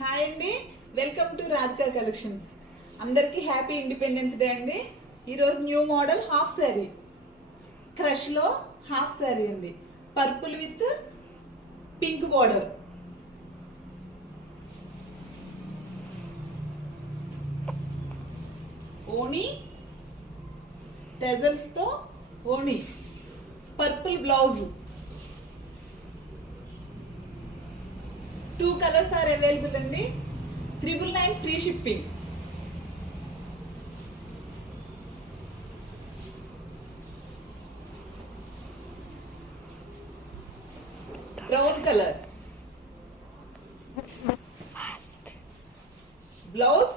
Hi అండి, welcome to Radhika collections. అందరికీ happy independence day అండి. ఈరోజు న్యూ మోడల్ హాఫ్ శారీ, క్రష్లో హాఫ్ శారీ అండి. Purple with pink border. ఓణి టెజల్స్తో ఓణి, purple blouse. 2 colours are available అండి. 999 free shipping. Brown colour blouse,